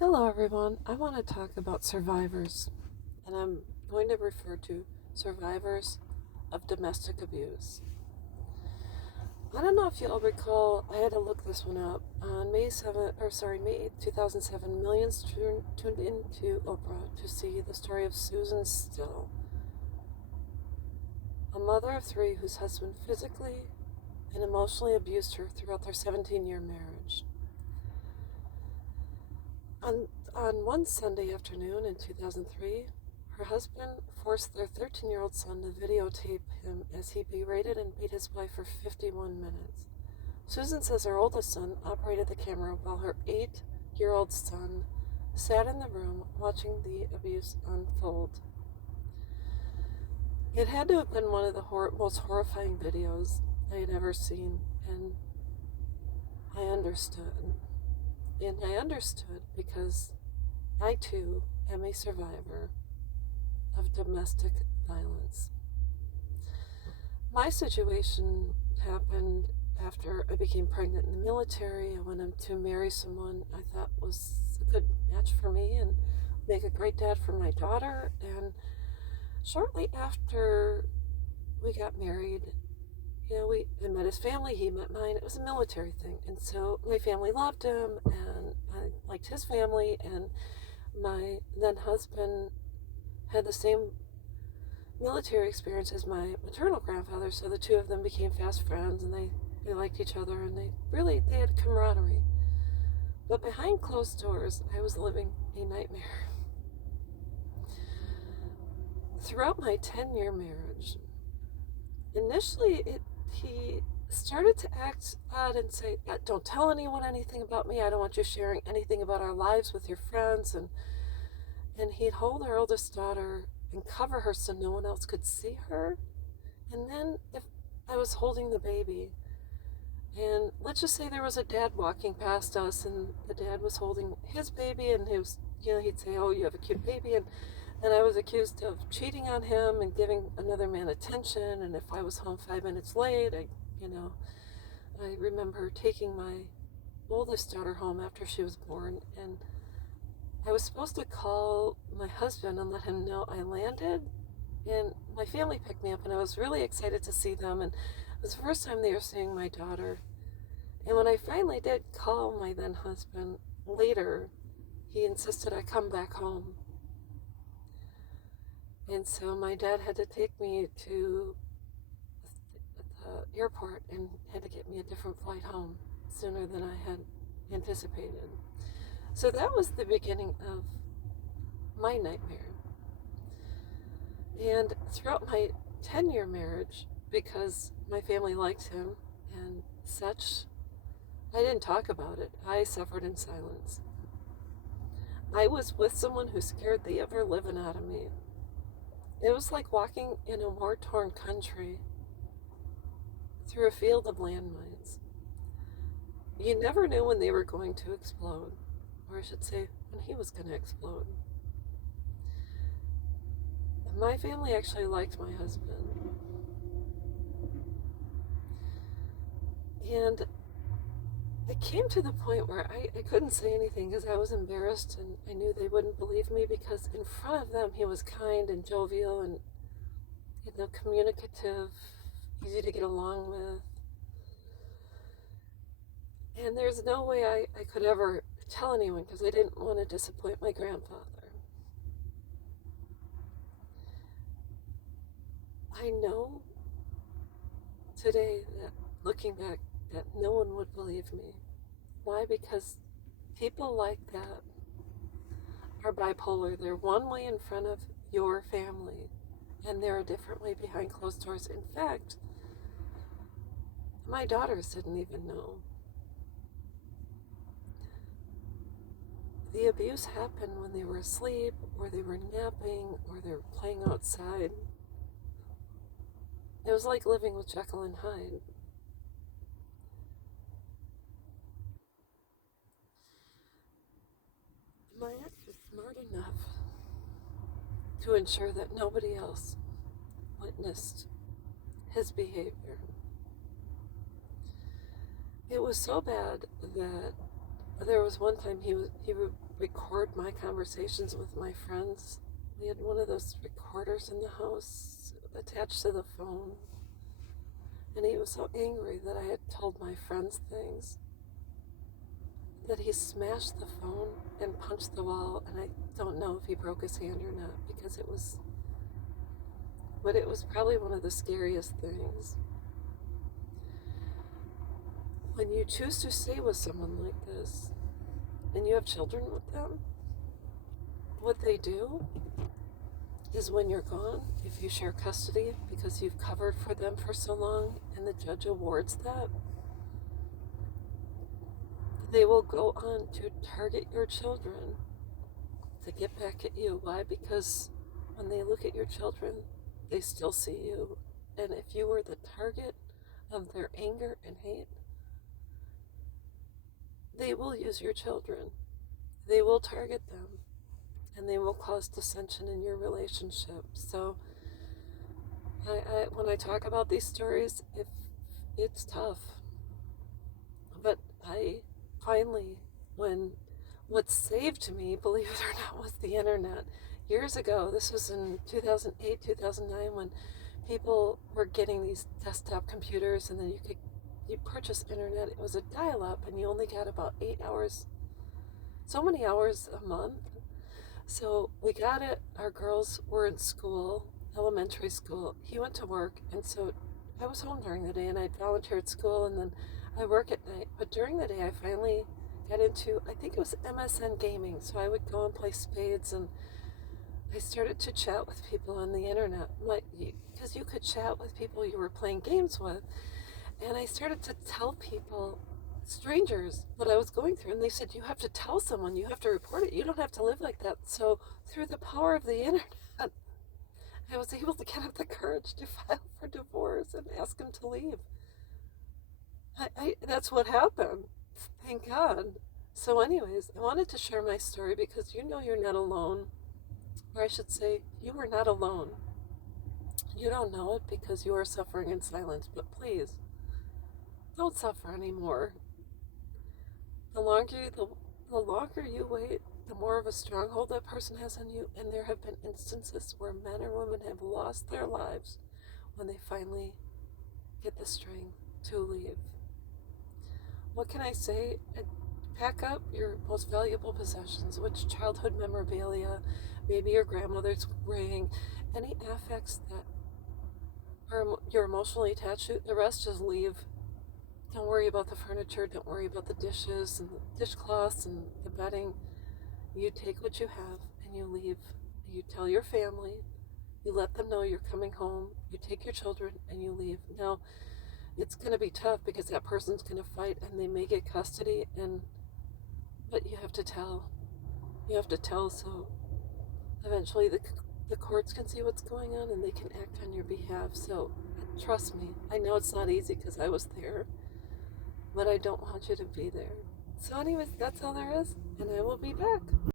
Hello, everyone. I want to talk about survivors, and I'm going to refer to survivors of domestic abuse. I don't know if you all recall, I had to look this one up. On May 8th, 2007, millions tuned into Oprah to see the story of Susan Still, a mother of three whose husband physically and emotionally abused her throughout their 17-year marriage. On, on one Sunday afternoon in 2003, her husband forced their 13-year-old son to videotape him as he berated and beat his wife for 51 minutes. Susan says her oldest son operated the camera while her 8-year-old son sat in the room watching the abuse unfold. It had to have been one of the most horrifying videos I had ever seen, and I understood. And I understood because I too am a survivor of domestic violence. My situation happened after I became pregnant in the military. I went to marry someone I thought was a good match for me and make a great dad for my daughter. And shortly after we got married, I met his family, he met mine. It was a military thing. And so my family loved him, and I liked his family, and my then husband had the same military experience as my maternal grandfather, so the two of them became fast friends, and they liked each other, and they had camaraderie. But behind closed doors, I was living a nightmare. Throughout my 10-year marriage, initially he started to act odd and say, "Don't tell anyone anything about me. I don't want you sharing anything about our lives with your friends." And he'd hold our oldest daughter and cover her so no one else could see her. And then if I was holding the baby, and let's just say there was a dad walking past us, and the dad was holding his baby, and he'd say, "Oh, you have a cute baby," and I was accused of cheating on him and giving another man attention. And if I was home 5 minutes late, I remember taking my oldest daughter home after she was born, and I was supposed to call my husband and let him know I landed, and my family picked me up, and I was really excited to see them, and it was the first time they were seeing my daughter. And when I finally did call my then husband later, he insisted I come back home. And so my dad had to take me to the airport and had to get me a different flight home sooner than I had anticipated. So that was the beginning of my nightmare. And throughout my 10-year marriage, because my family liked him and such, I didn't talk about it. I suffered in silence. I was with someone who scared the ever living out of me. It was like walking in a war-torn country through a field of landmines. You never knew when they were going to explode, or I should say, when he was going to explode. My family actually liked my husband. And it came to the point where I couldn't say anything because I was embarrassed, and I knew they wouldn't believe me because in front of them he was kind and jovial and communicative, easy to get along with. And there's no way I could ever tell anyone because I didn't want to disappoint my grandfather. I know today that, looking back, that no one would believe me. Why? Because people like that are bipolar. They're one way in front of your family, and they're a different way behind closed doors. In fact, my daughters didn't even know. The abuse happened when they were asleep, or they were napping, or they were playing outside. It was like living with Jekyll and Hyde. My ex was smart enough to ensure that nobody else witnessed his behavior. It was so bad that there was one time he would record my conversations with my friends. We had one of those recorders in the house attached to the phone. And he was so angry that I had told my friends things that he smashed the phone and punched the wall. And I don't know if he broke his hand or not, because it was probably one of the scariest things. When you choose to stay with someone like this, and you have children with them, what they do is when you're gone, if you share custody because you've covered for them for so long and the judge awards that, they will go on to target your children to get back at you. Why? Because when they look at your children, they still see you. And if you were the target of their anger and hate, they will use your children. They will target them. And they will cause dissension in your relationship. So when I talk about these stories, it's tough. But I finally, what saved me, believe it or not, was the internet. Years ago, this was in 2008, 2009, when people were getting these desktop computers, and then you purchase internet. It was a dial-up, and you only got about 8 hours, so many hours a month. So we got it. Our girls were in school, elementary school. He went to work, and so I was home during the day, and I volunteered at school, and then I work at night. But during the day, I finally got into, I think it was MSN gaming. So I would go and play spades, and I started to chat with people on the internet, because you could chat with people you were playing games with. And I started to tell people, strangers, what I was going through, and they said, you have to tell someone, you have to report it, you don't have to live like that. So through the power of the internet, I was able to get up the courage to file for divorce and ask him to leave. That's what happened, thank God. So anyways, I wanted to share my story because you're not alone, or I should say, you are not alone. You don't know it because you are suffering in silence, but please don't suffer anymore. The longer you wait, the more of a stronghold that person has on you. And there have been instances where men or women have lost their lives when they finally get the strength to leave. What can I say? Pack up your most valuable possessions, which childhood memorabilia, maybe your grandmother's ring, any affects that you're emotionally attached to. The rest just leave. Don't worry about the furniture. Don't worry about the dishes and the dishcloths and the bedding. You take what you have and you leave. You tell your family. You let them know you're coming home. You take your children and you leave. Now, it's going to be tough because that person's going to fight and they may get custody. But you have to tell. You have to tell so eventually the courts can see what's going on and they can act on your behalf. So trust me. I know it's not easy because I was there. But I don't want you to be there. So anyways, that's all there is, and I will be back.